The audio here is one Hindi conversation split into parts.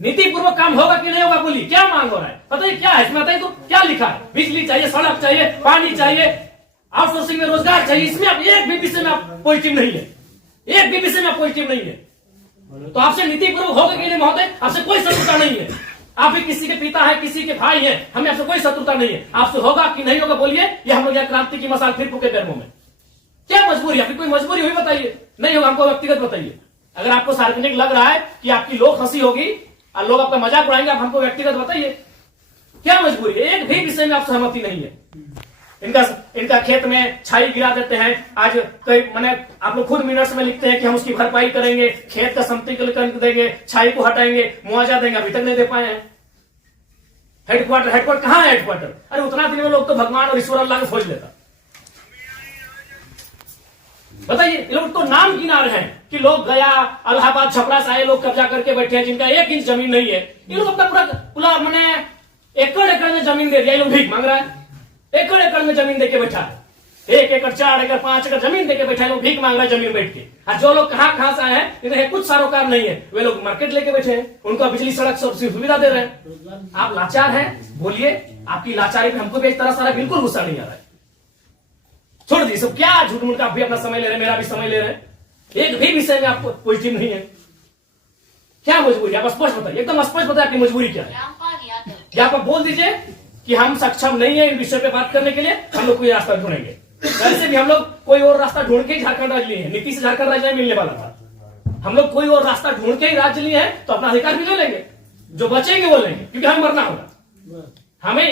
नीति पूर्वक काम होगा कि नहीं होगा बोलिए, क्या मांग हो रहा है, बताइए क्या है इसमें, बताइए तो क्या लिखा है। बिजली चाहिए, सड़क चाहिए, पानी चाहिए, आउटसोर्सिंग में रोजगार चाहिए, इसमें आप एक भी विषय में आप पॉजिटिव नहीं है, एक भी विषय में आप पॉजिटिव नहीं है। तो आपसे नीति पूर्वक होगा कि नहीं महोदय, आपसे कोई शत्रुता नहीं है। आप भी किसी के पिता है, किसी के भाई है, हमें आपसे कोई शत्रुता नहीं है। आपसे होगा कि नहीं होगा बोलिए, ये हम लोग यहाँ क्रांति की मसाल फिर फूके पैरों में। क्या मजबूरी है, आपकी कोई मजबूरी हुई बताइए, नहीं होगा हमको व्यक्तिगत बताइए। अगर आपको सार्वजनिक लग रहा है कि आपकी लोक हंसी होगी और लोग आपका मजाक उड़ाएंगे, आप हमको व्यक्तिगत बताइए क्या मजबूरी है। एक भी विषय में आप सहमति नहीं है। इनका खेत में छाई गिरा देते हैं, आज कई मैंने आप लोग खुद मिनट्स में लिखते हैं कि हम उसकी भरपाई करेंगे, खेत का समतलीकरण देंगे, छाई को हटाएंगे, मुआवजा देंगे, अभी तक नहीं दे पाए हैं। हेडक्वार्टर कहां है हेडक्वार्टर? अरे उतना दिन में लोग तो भगवान और ईश्वर अल्लाह को खोज लेता। बताइए, ये लोग तो नाम गिना रहे हैं कि लोग गया इलाहाबाद छपरा से आए लोग कब्जा करके बैठे हैं, जिनका 1 इंच जमीन नहीं है। ये लोग अपना पूरा मैंने एकड़ एकड़ में जमीन दे दिया, ये लोग भीख मांग रहा है। एकड़ एकड़ में जमीन देके बैठा है, 1 एकड़ 4 एकड़ 5 एकड़ जमीन देके बैठा है, लोग भीख मांग रहे हैं जमीन बैठ के। और जो लोग कहां से आए हैं, इन्हें कुछ सारोकार नहीं है, वे लोग मार्केट लेके बैठे हैं, उनको बिजली सड़क सब सुविधा दे रहे हैं। आप लाचार हैं, बोलिए आपकी लाचारी पे हमको भी एक तरह सारा बिल्कुल गुस्सा नहीं आ रहा है। छोड़ दीजिए सब, क्या झूठ मूठ का आप भी अपना समय ले रहे हैं, मेरा भी समय ले रहे हैं, एक भी विषय में आपको पॉजिटिव नहीं है। क्या मजबूरी, आप स्पष्ट बताइए, एकदम स्पष्ट बताइए आपकी मजबूरी क्या है। या आप बोल दीजिए कि हम सक्षम नहीं है इन विषय पे बात करने के लिए, हम लोग कोई रास्ता ढूंढेंगे। वैसे भी हम लोग कोई और रास्ता ढूंढ के ही झारखंड राज्य लिए हैं, नीति से झारखंड राज्य मिलने वाला था। हम लोग कोई और रास्ता ढूंढ के ही राज्य लिए हैं, तो अपना अधिकार भी ले लेंगे, जो बचेंगे वो लेंगे, क्योंकि हमें मरना होगा। हमें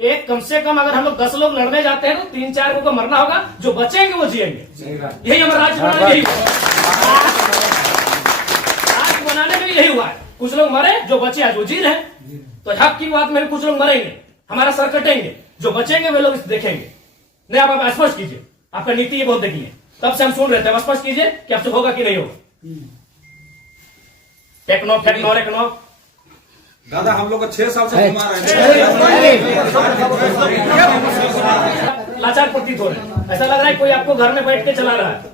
एक कम से कम अगर हम लोग 10 लोग लड़ने जाते हैं तो 3-4 को मरना होगा, जो बचेंगे वो जिएंगे। यही हमारा राज्य बनाने में यही राज्य बनाने में यही हुआ है। कुछ लोग मरे, जो बचे आज वो जी रहे हैं। तो हक की बात में भी कुछ लोग मरेंगे, हमारा सर कटेंगे, जो बचेंगे वे लोग देखेंगे। नहीं, आप स्पष्ट कीजिए, आपका नीति ये बहुत देखिए, तब से हम सुन रहे थे, स्पष्ट कीजिए कि आपसे होगा कि नहीं होगा। टेक्नो दादा हम लोग 6 साल से घुमा रहे हैं, लाचार प्रतीत हो रहे हैं। ऐसा लग रहा है कोई आपको घर में बैठ के चला रहा है,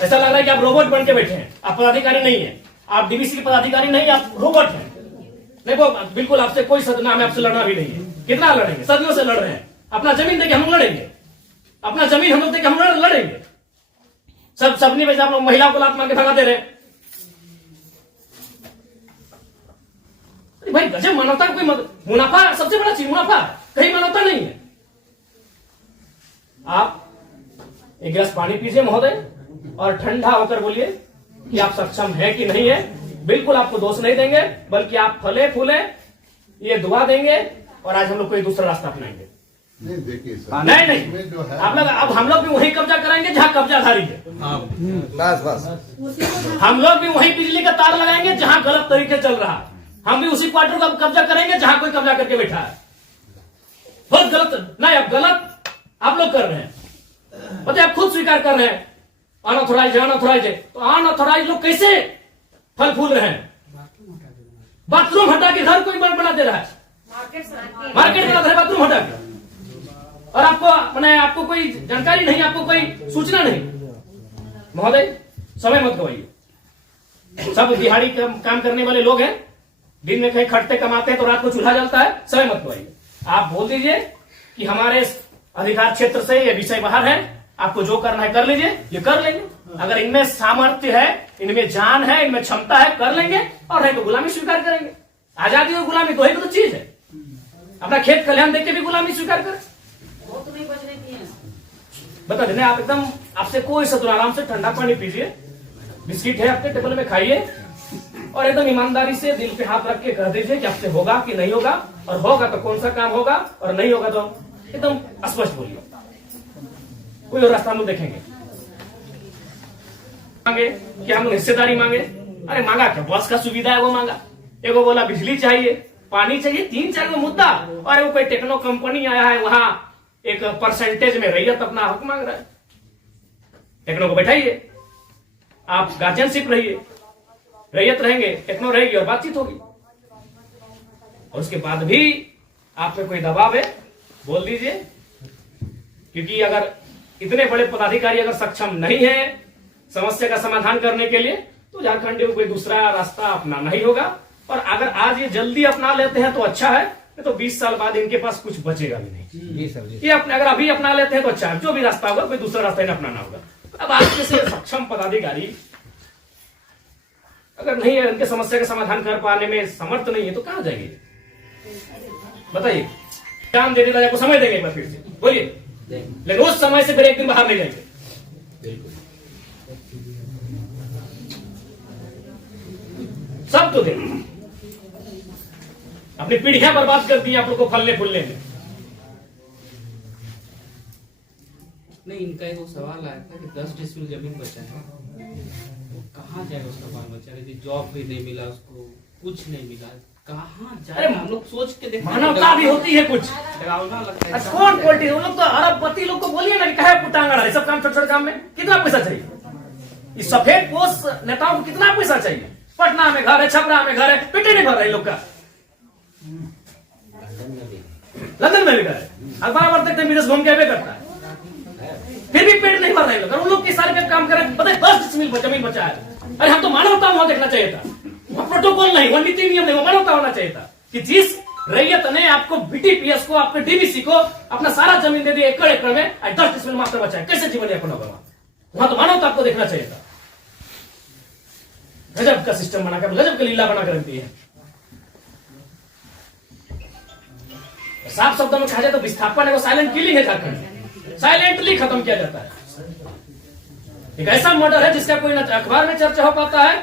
ऐसा लग रहा है कि आप रोबोट बन के बैठे हैं। आप पदाधिकारी नहीं है, आप डीवीसी के पदाधिकारी नहीं, आप रोबोट हैं। नहीं, वो बिल्कुल आपसे कोई सदना, हमें आपसे लड़ना भी नहीं है। कितना लड़ेंगे, सदियों से लड़ रहे हैं। अपना जमीन देके हम लड़ेंगे, अपना जमीन हम लोग देके हम लड़ेंगे। सबने में आप लोग महिलाओं को लात मार के भगा दे रहे हैं। भाई गजब, मानवता का कोई मुनाफा सबसे बड़ा चीज, मुनाफा, कहीं मानवता नहीं है। आप एक गिलास पानी पीजिए महोदय और ठंडा होकर बोलिए कि आप सक्षम है कि नहीं है। बिल्कुल आपको दोष नहीं देंगे, बल्कि आप फले फूले ये दुआ देंगे और आज हम लोग कोई दूसरा रास्ता अपनाएंगे। नहीं देखिए नहीं आप लोग, अब हम लोग भी वही कब्जा कराएंगे जहां कब्जाधारी है। बस हम लोग भी वही बिजली का तार लगाएंगे जहां गलत तरीके चल रहा है। हम भी उसी क्वार्टर का कब्जा करेंगे जहां कोई कब्जा करके बैठा है। बहुत गलत, नहीं अब गलत आप लोग कर रहे हैं, बताइए, आप खुद स्वीकार कर रहे हैं अनऑथोराइज है। तो अनऑथोराइज लोग कैसे फल फूल रहे हैं? बाथरूम हटा के घर कोई बना दे रहा है, मार्केट बना दे रहा है बाथरूम हटा के, और आपको कोई जानकारी नहीं, आपको कोई सूचना नहीं। महोदय समय मत गवाइए, सब दिहाड़ी काम करने वाले लोग हैं, दिन में कहीं खटते कमाते हैं तो रात को चूल्हा जलता है। समय मत गवाइए, आप बोल दीजिए कि हमारे अधिकार क्षेत्र से ये विषय बाहर है, आपको जो करना है कर लीजिए, ये कर लेंगे। अगर इनमें सामर्थ्य है, इनमें जान है, इनमें क्षमता है, कर लेंगे, और नहीं तो गुलामी स्वीकार करेंगे। आजादी और गुलामी दो ही तो चीज है। अपना खेत खलिहान देख के भी गुलामी स्वीकार करें, बता देने। आप एकदम, आपसे कोई शत्रुता, आराम से ठंडा पानी पीजिए, बिस्किट है आपके टेबल में खाइए, और एकदम ईमानदारी से दिल पे हाथ रख के कह दीजिए कि आपसे होगा कि नहीं होगा, और होगा तो कौन सा काम होगा, और नहीं होगा तो एकदम स्पष्ट बोलिए। कोई और रास्ता हम लोग देखेंगे। मांगे कि हम हिस्सेदारी मांगे, अरे मांगा क्या, बस का सुविधा है वो मांगा। एगो बोला बिजली चाहिए, पानी चाहिए, 3-4 गो मुद्दा, और वो कोई टेक्नो कंपनी आया है वहां एक परसेंटेज में रैयत अपना हक मांग रहा है। टेक्नो को बैठाइए, आप गार्जियनशिप रहिए, रैयत रहेंगे, टेक्नो रहेगी और बातचीत होगी। और उसके बाद भी आप पे कोई दबाव है, बोल दीजिए, क्योंकि अगर इतने बड़े पदाधिकारी अगर सक्षम नहीं है समस्या का समाधान करने के लिए, तो झारखंडियों को कोई दूसरा रास्ता अपनाना ही होगा। और अगर आज ये जल्दी अपना लेते हैं तो अच्छा है, नहीं तो 20 साल बाद इनके पास कुछ बचेगा भी नहीं। ये अपने अगर अभी अपना लेते हैं तो अच्छा है, जो भी रास्ता होगा कोई दूसरा रास्ता इन्हें अपनाना होगा। अब आज जैसे सक्षम पदाधिकारी अगर नहीं है, उनके समस्या का समाधान कर पाने में समर्थ नहीं है, तो कहां जाएंगे बताइए। ध्यान देने का आपको समय देंगे एक बार फिर से बोलिए, लेकिन उस समय से फिर एक दिन बाहर नहीं जाएंगे। सब तो देंगे, अपनी पीढ़ियां बर्बाद कर दी आप लोग को फलने फूलने में। नहीं, इनका एक सवाल आया था कि 10 डिसमिल जमीन बचा है, वो कहाँ जाएगा उसका बाल बच्चा? यदि जॉब भी नहीं मिला उसको, कुछ नहीं मिला, कहाँ जाए? हम लोग सोच के देखते, मानवता भी होती है कुछ। डरावना लगता है। कौन पॉलिटिक्स, उन लोग तो अरबपति लोग को बोलिए ना कि कहे पुटांगड़ा है, सब काम छोटे छोटे काम में कितना पैसा चाहिए? इस सफेद पोष नेताओं को कितना पैसा चाहिए? पटना में घर है, छपरा में घर है, पेटे नहीं भर रहे लोग का। लंदन में भी घर है, अखबार बराबर देखते विदेश घूम के भी करता है, फिर भी पेट नहीं भर रहे लोग। और उन लोग के सारे काम करें, पता है 10 डिसमिल जमीन बचा है। अरे हम तो मानवता वहां देखना चाहिए था, वहां प्रोटोकॉल नहीं, वहां नीति नियम नहीं, वहां मानवता होना चाहिए था कि जिस रैयत ने आपको बीटीपीएस को, आपके डीवीसी को अपना सारा जमीन दे दी एकड़ एकड़ में, 10 डिसमिल मात्र बचा है, कैसे जीवन यापन होगा? वहां तो मानवता आपको देखना चाहिए था। गजब का सिस्टम बनाकर, गजब का लीला बनाकर रखती है। साफ शब्दों में कहा जाए तो विस्थापन है वो साइलेंट किलिंग है झारखंड, साइलेंटली खत्म किया जाता है। एक ऐसा मर्डर है जिसका कोई ना अखबार में चर्चा हो पाता है,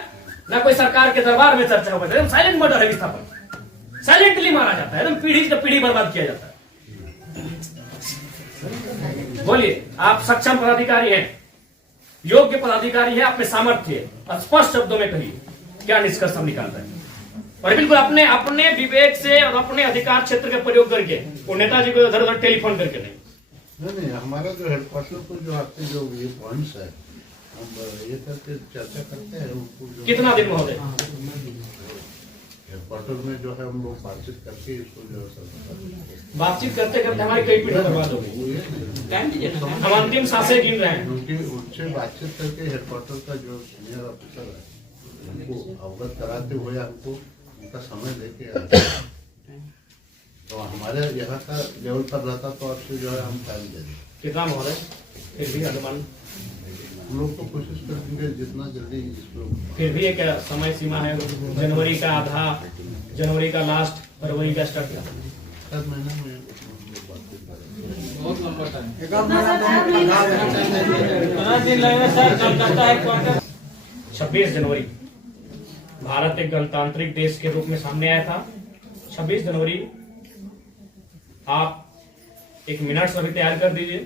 ना कोई सरकार के दरबार में चर्चा हो पाता है। साइलेंट मर्डर है विस्थापन, साइलेंटली मारा जाता है, एकदम पीढ़ी से पीढ़ी बर्बाद किया जाता है। बोलिए, आप सक्षम पदाधिकारी हैं, योग्य पदाधिकारी है, अपने सामर्थ्य स्पष्ट शब्दों में कहिए क्या निष्कर्ष हम निकालते हैं, और बिल्कुल अपने अपने विवेक से और अपने अधिकार क्षेत्र का प्रयोग करके, वो नेताजी को इधर उधर टेलीफोन करके नहीं, हमारा जो हेडक्वार्टर को जो आपके जो ये पॉइंट्स है, हम ये करके चर्चा करते हैं उनको जो कितना दिन महोदय हेडक्वार्टर में जो है हम लोग बातचीत करके इसको जो है बातचीत करते करते हमारी कई पीढ़ी बर्बाद हो गई। हम अंतिम सांसें गिन रहे हैं। क्योंकि उनसे बातचीत करके हेडक्वार्टर का जो सीनियर ऑफिसर है उनको अवगत कराते हुए हमको उनका समय लेके आते हैं, तो हमारे यहाँ का लेवल पर रहता तो आपसे जो है हम टाइम दे दें। कितना महोदय फिर भी अनुमान? हम लोग तो कोशिश करेंगे जितना जल्दी इसको। फिर भी एक समय सीमा है, जनवरी का आधा, जनवरी का लास्ट, फरवरी का स्टार्ट, 7 महीने में बातचीत करेंगे। बहुत लंबा टाइम। 26 जनवरी भारत एक गणतांत्रिक देश के रूप में सामने आया था। 26 जनवरी आप एक मिनट्स अभी तैयार कर दीजिए,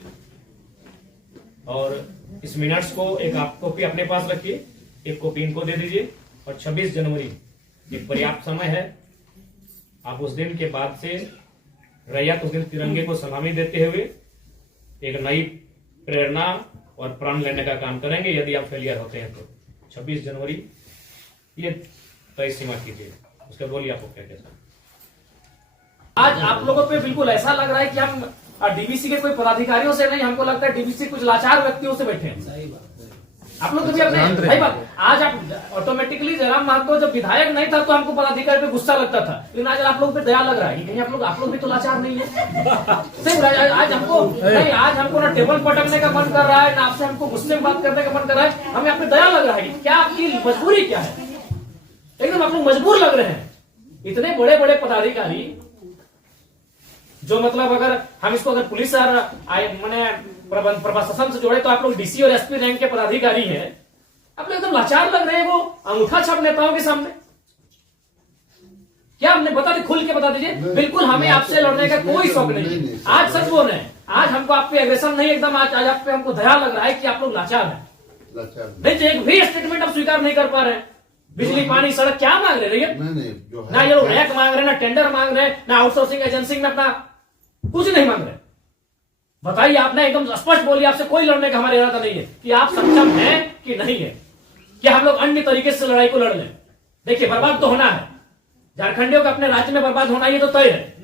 और इस मिनट्स को एक आप कॉपी अपने पास रखिए, एक कॉपी इनको दे दीजिए। और 26 जनवरी एक पर्याप्त समय है। आप उस दिन के बाद से रैयत उस दिन तिरंगे को सलामी देते हुए एक नई प्रेरणा और प्रण लेने का काम करेंगे। यदि आप फेलियर होते हैं तो 26 जनवरी ये तय सीमा कीजिए। उसके बोलिए आपको क्या कहना। आज आप लोगों पे बिल्कुल ऐसा लग रहा है कि हम डीवीसी के कोई पदाधिकारियों से नहीं, हमको लगता है डीवीसी कुछ लाचार व्यक्तियों से बैठे हैं। आप लोग कभी अपने भाई बात, आज आप ऑटोमेटिकली जयराम महतो जब विधायक नहीं था तो हमको पदाधिकारी पे गुस्सा लगता था, लेकिन आज आप लोग पे दया लग रहा है कि कहीं आप लोग भी तो लाचार नहीं है। आज हमको नहीं, आज हमको ना टेबल पटकने का मन कर रहा है, ना आपसे हमको गुस्से में बात करने का मन कर रहा है, हमें आप पे दया लग रहा है कि क्या आपकी मजबूरी क्या है। एकदम आप लोग मजबूर लग रहे हैं। इतने बड़े बड़े पदाधिकारी जो मतलब अगर हम इसको अगर पुलिस और मैंने प्रशासन से जोड़े तो आप लोग डीसी और एसपी रैंक के पदाधिकारी हैं, आप लोग एकदम लाचार लग रहे हैं वो अंगूठा छाप नेताओं के सामने। क्या हमने बता दी, खुल के बता दीजिए। बिल्कुल हमें आपसे लड़ने का कोई शौक नहीं। आज सच बोल रहे हैं, आज हमको आप पे एग्रेशन नहीं, एकदम आज आप पे हमको दया लग रहा है कि आप लोग लाचार हैं। नहीं तो एक भी स्टेटमेंट आप स्वीकार नहीं कर पा रहे हैं। बिजली पानी सड़क क्या मांग रहे हैं? ना ये लोग रैक मांग रहे हैं, ना टेंडर मांग रहे हैं, ना आउटसोर्सिंग एजेंसी में अपना कुछ नहीं मांग रहे। बताइए, आपने एकदम स्पष्ट बोलिए, आपसे कोई लड़ने का हमारा इरादा नहीं है कि आप सक्षम हैं कि नहीं है, कि हम लोग अन्य तरीके से लड़ाई को लड़ लें। देखिए, बर्बाद तो होना है, झारखंडियों का अपने राज्य में बर्बाद होना ये तो तय है।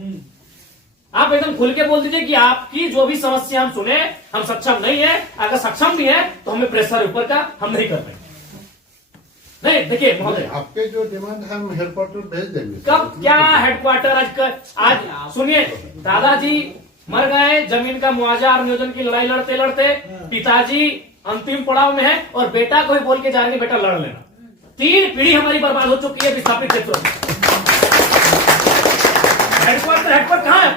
आप एकदम खुल के बोल दीजिए कि आपकी जो भी समस्या हम सुने, हम सक्षम नहीं है। अगर सक्षम भी है तो हमें प्रेशर ऊपर का हम नहीं कर पाएंगे। नहीं देखिए महोदय, आपके जो डिमांड है हम हेडक्वार्टर भेज देंगे। कब क्या हेडक्वार्टर आज सुनिए, दादाजी मर गए, जमीन का मुआवजा और नियोजन की लड़ाई लड़ते लड़ते पिताजी अंतिम पड़ाव में है और बेटा को ही बोल के जा रहे हैं बेटा लड़ लेना। 3 पीढ़ी हमारी बर्बाद हो चुकी है विस्थापित क्षेत्रों में। हेडक्वार्टर कहाँ है?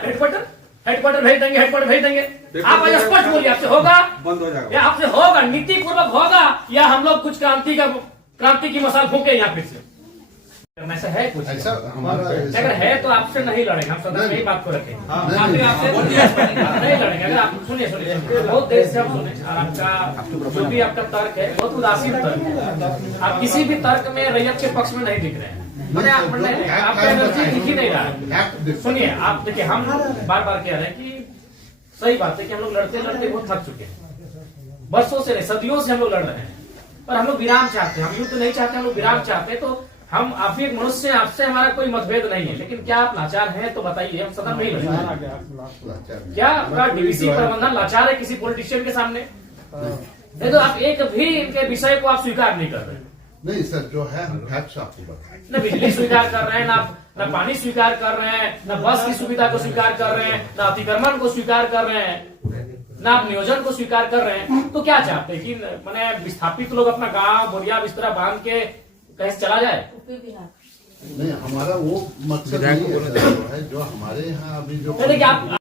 हेडक्वार्टर भेज देंगे, हेडक्वार्टर भेज देंगे। आप आज स्पष्ट बोलिए, आपसे होगा बंद हो जाएगा। या आपसे होगा नीति पूर्वक होगा या हम लोग कुछ क्रांति की मसाल फूके यहाँ फिर से? ऐसा है कुछ? ऐसा हमारा अगर है तो आपसे नहीं लड़ेंगे, हम सदा यही बात को रखेंगे। नहीं, नहीं लड़ेंगे। अगर आप सुनिए बहुत देर से हम सुने और आपका जो भी आपका तर्क है बहुत उदासीन तर्क है। आप किसी भी तर्क में रैयत के पक्ष में नहीं दिख रहे हैं। आपका एनर्जी दिख ही नहीं रहा है। सुनिए आप देखिए, हम बार बार कह रहे हैं कि सही बात है कि हम लोग लड़ते लड़ते बहुत थक चुके हैं। बरसों से नहीं, सदियों से हम लोग लड़ रहे हैं, पर हम लोग विराम चाहते हैं। हम युद्ध नहीं चाहते, हम लोग विराम चाहते हैं। तो हम आप भी एक मनुष्य हैं, आपसे हमारा कोई मतभेद नहीं है, लेकिन क्या आप लाचार हैं तो बताइए, हम सदन में ही लड़ेंगे। क्या आपका डीवीसी प्रबंधन लाचार है किसी पॉलिटिशियन के सामने? नहीं तो आप एक भी इनके विषय को आप स्वीकार नहीं कर रहे। नहीं सर, जो है हम फैक्ट्स आपको बताएं। न बिजली स्वीकार कर रहे हैं, न पानी स्वीकार कर रहे हैं, न बस की सुविधा को स्वीकार कर रहे हैं, न अतिक्रमण को स्वीकार कर रहे हैं, न आप नियोजन को स्वीकार कर रहे हैं। तो क्या चाहते हैं कि मैंने विस्थापित लोग अपना गांव बोरिया बिस्तरा बांध के कहीं से चला जाए? नहीं, हमारा वो मकसद नहीं है, जो हमारे यहाँ अभी जो आप